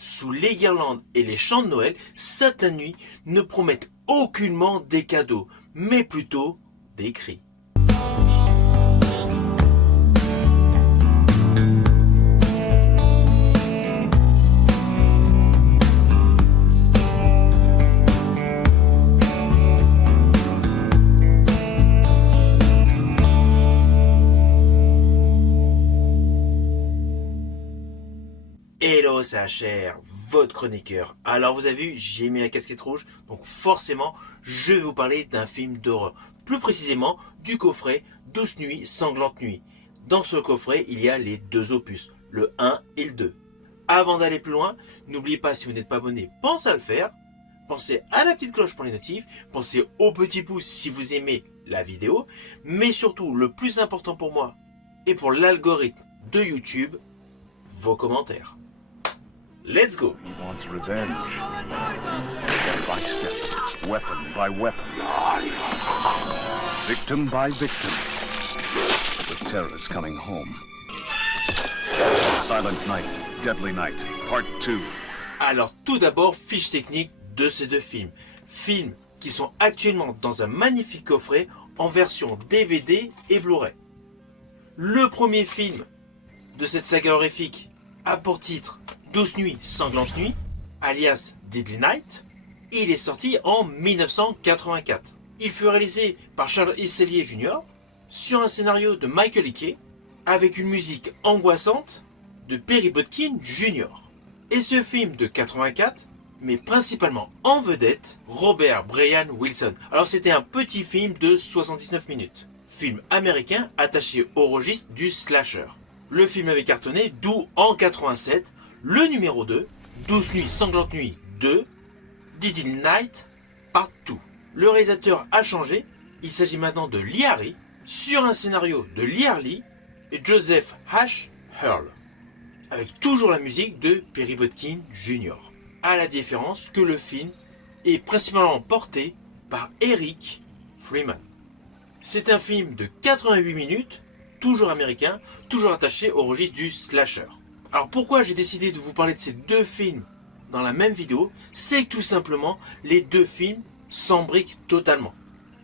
Sous les guirlandes et les chants de Noël, Sainte Nuit ne promettent aucunement des cadeaux, mais plutôt des cris. Hello, c'est HR, votre chroniqueur. Alors vous avez vu, j'ai mis la casquette rouge, donc forcément, je vais vous parler d'un film d'horreur. Plus précisément, du coffret 12 nuits, sanglantes nuits. Dans ce coffret, il y a les deux opus, le 1 et le 2. Avant d'aller plus loin, n'oubliez pas, si vous n'êtes pas abonné, pensez à le faire. Pensez à la petite cloche pour les notifs. Pensez au petit pouce si vous aimez la vidéo. Mais surtout, le plus important pour moi et pour l'algorithme de YouTube, vos commentaires. Let's go. He wants revenge. Step by step, weapon by weapon, victim by victim. The terror is coming home. Silent Night, Deadly Night, Part 2. Alors tout d'abord, fiche technique de ces deux films. Films qui sont actuellement dans un magnifique coffret en version DVD et Blu-ray. Le premier film de cette saga horrifique a pour titre 12 nuits, sanglantes nuits, alias Deadly Night. Il est sorti en 1984. Il fut réalisé par Charles Iselier Jr. sur un scénario de Michael Hickey avec une musique angoissante de Perry Botkin Jr. Et ce film de 84 met principalement en vedette Robert Brian Wilson. Alors c'était un petit film de 79 minutes. Film américain attaché au registre du slasher. Le film avait cartonné, d'où en 87 le numéro 2, 12 nuits sanglantes nuits 2, Deadly Night Part 2. Le réalisateur a changé, il s'agit maintenant de Lee Harry, sur un scénario de Lee Harley et Joseph H. Earl, avec toujours la musique de Perry Botkin Jr. À la différence que le film est principalement porté par Eric Freeman. C'est un film de 88 minutes, toujours américain, toujours attaché au registre du slasher. Alors pourquoi j'ai décidé de vous parler de ces deux films dans la même vidéo? C'est que tout simplement, les deux films s'embriquent totalement.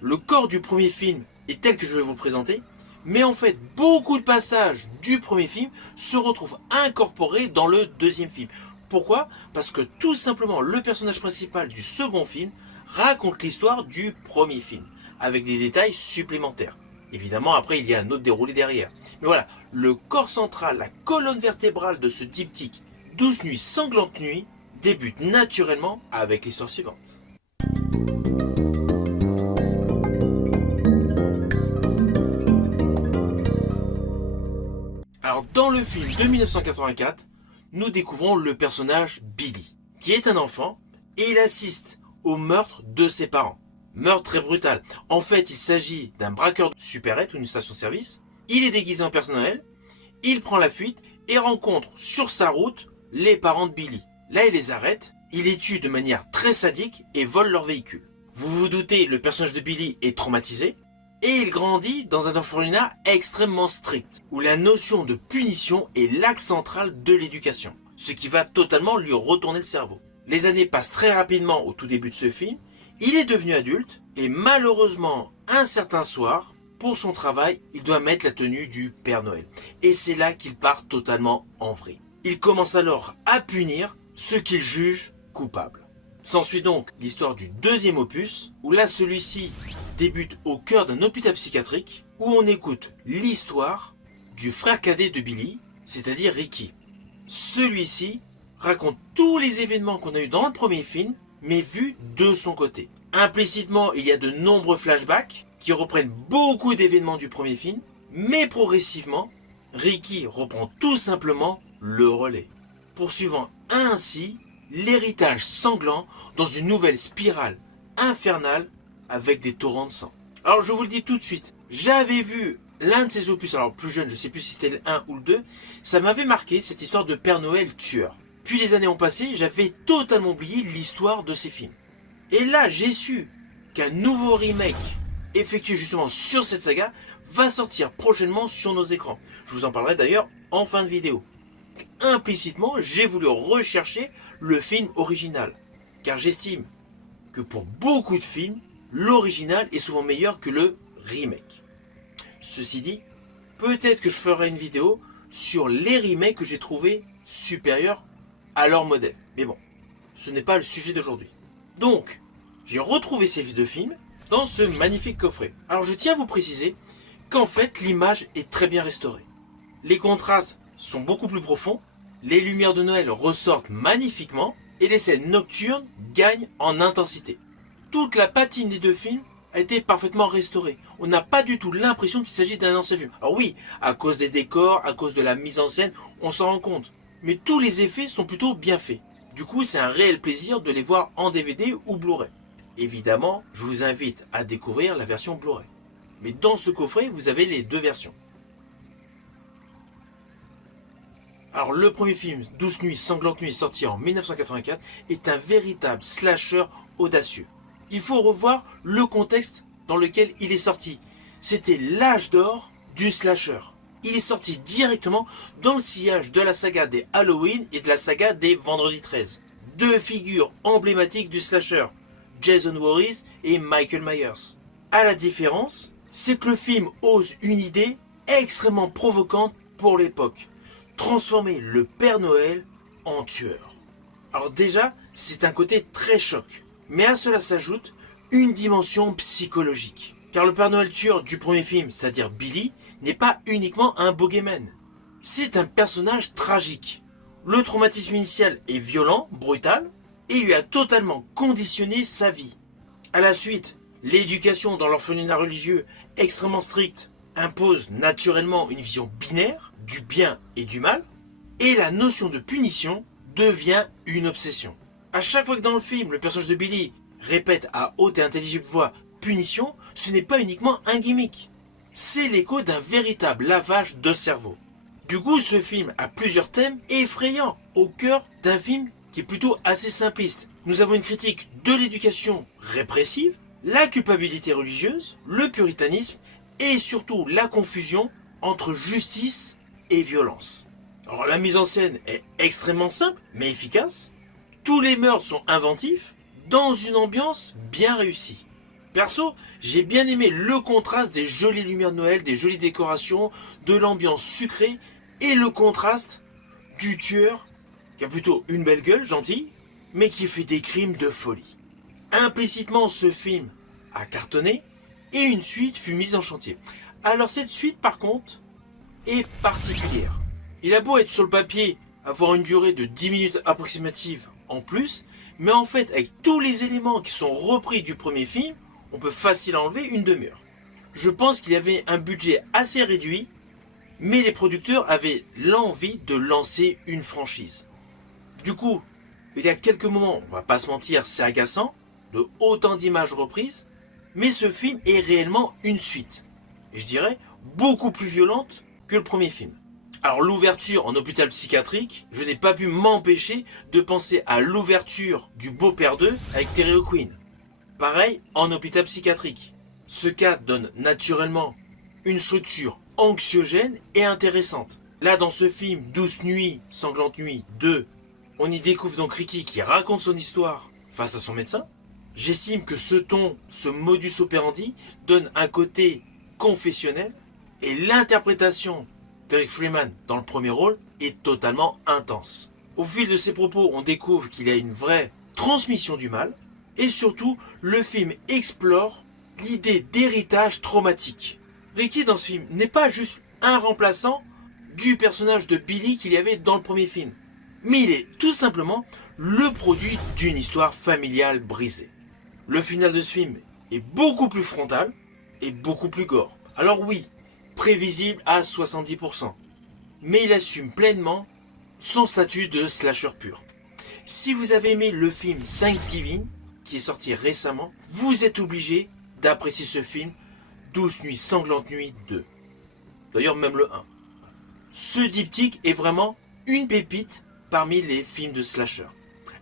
Le corps du premier film est tel que je vais vous le présenter, mais en fait, beaucoup de passages du premier film se retrouvent incorporés dans le deuxième film. Pourquoi? Parce que tout simplement, le personnage principal du second film raconte l'histoire du premier film, avec des détails supplémentaires. Évidemment, après, il y a un autre déroulé derrière. Mais voilà, le corps central, la colonne vertébrale de ce diptyque 12 nuits sanglantes nuits débute naturellement avec l'histoire suivante. Alors, dans le film de 1984, nous découvrons le personnage Billy, qui est un enfant et il assiste au meurtre de ses parents. Meurtre très brutal. En fait, il s'agit d'un braqueur de supérette ou une station-service. Il est déguisé en Père Noël. Il prend la fuite et rencontre sur sa route les parents de Billy. Là, il les arrête. Il les tue de manière très sadique et vole leur véhicule. Vous vous doutez, le personnage de Billy est traumatisé. Et il grandit dans un orphelinat extrêmement strict, où la notion de punition est l'axe central de l'éducation. Ce qui va totalement lui retourner le cerveau. Les années passent très rapidement au tout début de ce film. Il est devenu adulte et malheureusement, un certain soir, pour son travail, il doit mettre la tenue du Père Noël. Et c'est là qu'il part totalement en vrille. Il commence alors à punir ceux qu'il juge coupables. S'ensuit donc l'histoire du deuxième opus, où là celui-ci débute au cœur d'un hôpital psychiatrique, où on écoute l'histoire du frère cadet de Billy, c'est-à-dire Ricky. Celui-ci raconte tous les événements qu'on a eu dans le premier film, mais vu de son côté. Implicitement, il y a de nombreux flashbacks qui reprennent beaucoup d'événements du premier film, mais progressivement, Ricky reprend tout simplement le relais, poursuivant ainsi l'héritage sanglant dans une nouvelle spirale infernale avec des torrents de sang. Alors je vous le dis tout de suite, j'avais vu l'un de ces opus, alors plus jeune, je ne sais plus si c'était le 1 ou le 2, ça m'avait marqué cette histoire de Père Noël tueur. Puis les années ont passé, j'avais totalement oublié l'histoire de ces films. Et là, j'ai su qu'un nouveau remake effectué justement sur cette saga va sortir prochainement sur nos écrans. Je vous en parlerai d'ailleurs en fin de vidéo. Implicitement, j'ai voulu rechercher le film original. Car j'estime que pour beaucoup de films, l'original est souvent meilleur que le remake. Ceci dit, peut-être que je ferai une vidéo sur les remakes que j'ai trouvés supérieurs à leur modèle. Mais bon, ce n'est pas le sujet d'aujourd'hui. Donc, j'ai retrouvé ces deux films dans ce magnifique coffret. Alors je tiens à vous préciser qu'en fait l'image est très bien restaurée. Les contrastes sont beaucoup plus profonds, les lumières de Noël ressortent magnifiquement et les scènes nocturnes gagnent en intensité. Toute la patine des deux films a été parfaitement restaurée. On n'a pas du tout l'impression qu'il s'agit d'un ancien film. Alors oui, à cause des décors, à cause de la mise en scène, on s'en rend compte. Mais tous les effets sont plutôt bien faits. Du coup, c'est un réel plaisir de les voir en DVD ou Blu-ray. Évidemment, je vous invite à découvrir la version Blu-ray. Mais dans ce coffret, vous avez les deux versions. Alors le premier film, Douce Nuit, Sanglante Nuit, sorti en 1984, est un véritable slasher audacieux. Il faut revoir le contexte dans lequel il est sorti. C'était l'âge d'or du slasher. Il est sorti directement dans le sillage de la saga des Halloween et de la saga des Vendredi 13. Deux figures emblématiques du slasher, Jason Voorhees et Michael Myers. À la différence, c'est que le film ose une idée extrêmement provocante pour l'époque. Transformer le Père Noël en tueur. Alors déjà, c'est un côté très choc. Mais à cela s'ajoute une dimension psychologique. Car le Père Noël tueur du premier film, c'est-à-dire Billy, n'est pas uniquement un bogeyman. C'est un personnage tragique. Le traumatisme initial est violent, brutal, et lui a totalement conditionné sa vie. À la suite, l'éducation dans l'orphelinat religieux extrêmement stricte impose naturellement une vision binaire du bien et du mal, et la notion de punition devient une obsession. À chaque fois que dans le film, le personnage de Billy répète à haute et intelligible voix « punition », ce n'est pas uniquement un gimmick. C'est l'écho d'un véritable lavage de cerveau. Du coup, ce film a plusieurs thèmes effrayants au cœur d'un film qui est plutôt assez simpliste. Nous avons une critique de l'éducation répressive, la culpabilité religieuse, le puritanisme et surtout la confusion entre justice et violence. Alors la mise en scène est extrêmement simple mais efficace. Tous les meurtres sont inventifs dans une ambiance bien réussie. Perso, j'ai bien aimé le contraste des jolies lumières de Noël, des jolies décorations, de l'ambiance sucrée et le contraste du tueur qui a plutôt une belle gueule, gentille, mais qui fait des crimes de folie. Implicitement, ce film a cartonné et une suite fut mise en chantier. Alors cette suite, par contre, est particulière. Il a beau être sur le papier, avoir une durée de 10 minutes approximative en plus, mais en fait, avec tous les éléments qui sont repris du premier film, on peut facilement enlever une demi-heure. Je pense qu'il y avait un budget assez réduit, mais les producteurs avaient l'envie de lancer une franchise. Du coup, il y a quelques moments, on va pas se mentir, c'est agaçant, de autant d'images reprises, mais ce film est réellement une suite. Et je dirais, beaucoup plus violente que le premier film. Alors l'ouverture en hôpital psychiatrique, je n'ai pas pu m'empêcher de penser à l'ouverture du Beau-Père 2 avec Terry O'Quinn. Pareil en hôpital psychiatrique. Ce cas donne naturellement une structure anxiogène et intéressante. Là dans ce film Douce Nuit, Sanglante Nuit 2, on y découvre donc Ricky qui raconte son histoire face à son médecin. J'estime que ce ton, ce modus operandi donne un côté confessionnel et l'interprétation d'Eric Freeman dans le premier rôle est totalement intense. Au fil de ses propos, on découvre qu'il y a une vraie transmission du mal et surtout, le film explore l'idée d'héritage traumatique. Ricky dans ce film n'est pas juste un remplaçant du personnage de Billy qu'il y avait dans le premier film, mais il est tout simplement le produit d'une histoire familiale brisée. Le final de ce film est beaucoup plus frontal et beaucoup plus gore. Alors oui, prévisible à 70%, mais il assume pleinement son statut de slasher pur. Si vous avez aimé le film Thanksgiving, qui est sorti récemment, vous êtes obligé d'apprécier ce film Douce Nuit, Sanglante Nuit 2. D'ailleurs même le 1. Ce diptyque est vraiment une pépite parmi les films de slasher.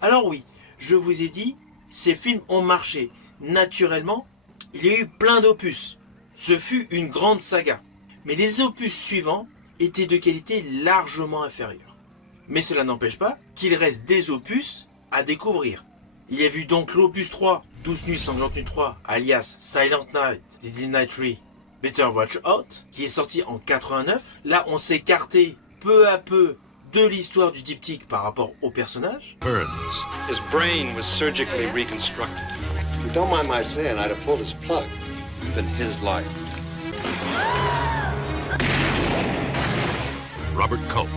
Alors oui, je vous ai dit, ces films ont marché. Naturellement, il y a eu plein d'opus. Ce fut une grande saga. Mais les opus suivants étaient de qualité largement inférieure. Mais cela n'empêche pas qu'il reste des opus à découvrir. Il y a vu donc l'opus 3, 12 nuits sanglantes nuit 3, alias Silent Night, Deadly Night 3, Better Watch Out, qui est sorti en 89. Là, on s'est écarté peu à peu de l'histoire du diptyque par rapport au personnage. Burns. His brain was surgically reconstructed. If you don't mind my saying, I'd have pulled his plug. Even his life. Robert Culp.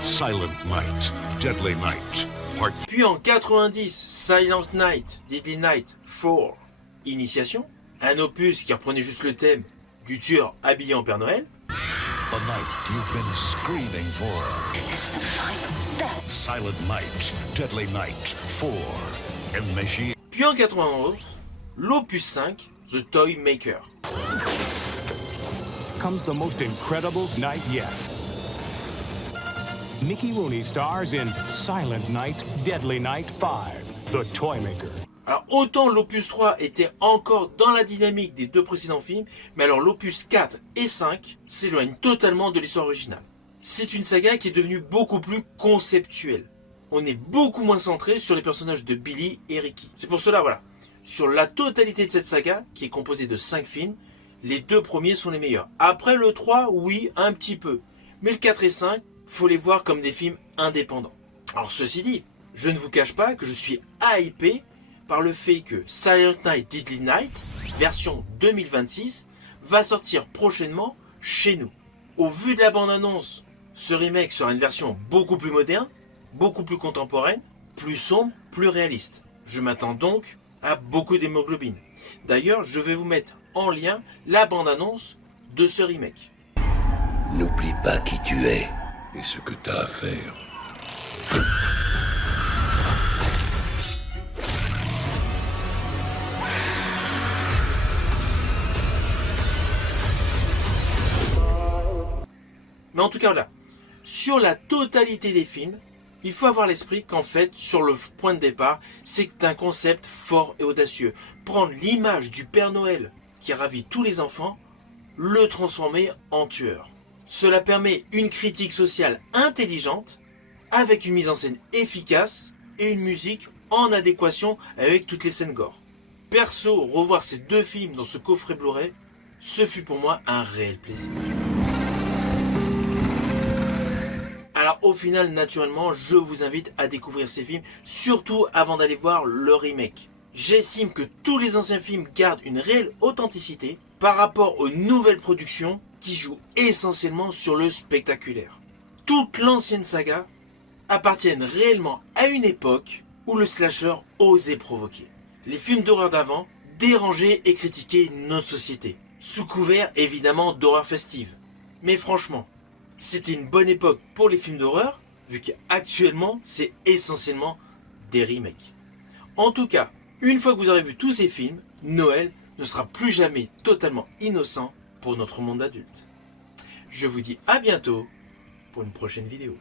Silent Night, Deadly Night, Part. Puis en 90, Silent Night, Deadly Night 4, Initiation, un opus qui reprenait juste le thème du tueur habillé en Père Noël. The night you've been screaming for. It's the final step. Silent Night, Deadly Night 4, M. Machine. Puis en 91, l'opus 5, The Toy Maker. Comes the most incredible night yet. Mickey Rooney stars in Silent Night, Deadly Night 5, The Toymaker. Alors autant l'opus 3 était encore dans la dynamique des deux précédents films, mais alors l'opus 4 et 5 s'éloignent totalement de l'histoire originale. C'est une saga qui est devenue beaucoup plus conceptuelle. On est beaucoup moins centré sur les personnages de Billy et Ricky. C'est pour cela, voilà, sur la totalité de cette saga, qui est composée de 5 films, les 2 premiers sont les meilleurs. Après le 3, oui, un petit peu. Mais le 4 et 5, faut les voir comme des films indépendants. Alors ceci dit, je ne vous cache pas que je suis hypé par le fait que Silent Night, Deadly Night, version 2026, va sortir prochainement chez nous. Au vu de la bande-annonce, ce remake sera une version beaucoup plus moderne, beaucoup plus contemporaine, plus sombre, plus réaliste. Je m'attends donc à beaucoup d'hémoglobine. D'ailleurs, je vais vous mettre en lien la bande-annonce de ce remake. N'oublie pas qui tu es et ce que t'as à faire. Mais en tout cas, voilà. Sur la totalité des films, il faut avoir l'esprit qu'en fait, sur le point de départ, c'est un concept fort et audacieux. Prendre l'image du Père Noël qui ravit tous les enfants, le transformer en tueur. Cela permet une critique sociale intelligente, avec une mise en scène efficace et une musique en adéquation avec toutes les scènes gore. Perso, revoir ces 2 films dans ce coffret Blu-ray, ce fut pour moi un réel plaisir. Alors au final, naturellement, je vous invite à découvrir ces films, surtout avant d'aller voir le remake. J'estime que tous les anciens films gardent une réelle authenticité par rapport aux nouvelles productions qui jouent essentiellement sur le spectaculaire. Toute l'ancienne saga appartiennent réellement à une époque où le slasher osait provoquer. Les films d'horreur d'avant dérangeaient et critiquaient notre société, sous couvert évidemment d'horreur festive. Mais franchement, c'était une bonne époque pour les films d'horreur, vu qu'actuellement c'est essentiellement des remakes. En tout cas, une fois que vous aurez vu tous ces films, Noël ne sera plus jamais totalement innocent pour notre monde adulte. Je vous dis à bientôt pour une prochaine vidéo.